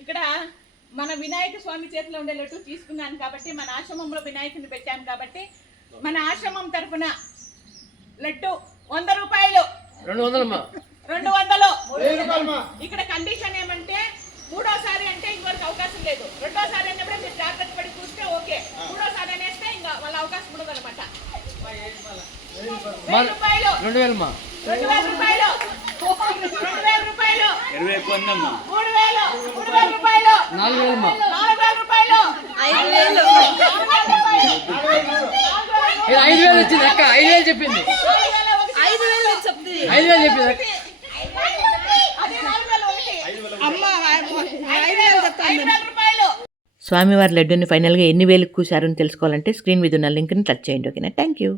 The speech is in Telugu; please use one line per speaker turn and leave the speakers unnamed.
ఇక్కడ మన వినాయక స్వామి చేతిలో ఉండేటట్టు తీసుకున్నాను కాబట్టి మన ఆశ్రమంలో వినాయకుని పెట్టాను కాబట్టి మన ఆశ్రమం తరఫున లడ్డు వంద రూపాయలు.
రెండు వందలమ్మా.
రెండు వందలు. ఇక్కడ కండిషన్ ఏమంటే మూడోసారి అంటే ఇంకొకరికి అవకాశం లేదు. రెండోసారి అన్నప్పుడు మీరు జాగ్రత్త పడి చూస్తే ఓకే. మూడోసారి అనేస్తే ఇంకా వాళ్ళ అవకాశం ఉండదు అనమాట
రెండు వేలమ్మా
వేల వేల
ఇరవై
వేలు వేల
నాలుగు వేలమ్మా
వేల ఐదు వేలు
వేలు వచ్చింది అక్క. ఐదు వేలు చెప్పింది
ఐదు వేలు
ఐదు వేలు చెప్పింది అక్క.
వేలు వేలు వేల
స్వామివారి లడ్డూని ఫైనల్గా ఎన్ని వేలకు కూశారని తెలుసుకోవాలంటే స్క్రీన్ మీద ఉన్న లింక్ని టచ్ చేయండి ఓకేనా? Thank you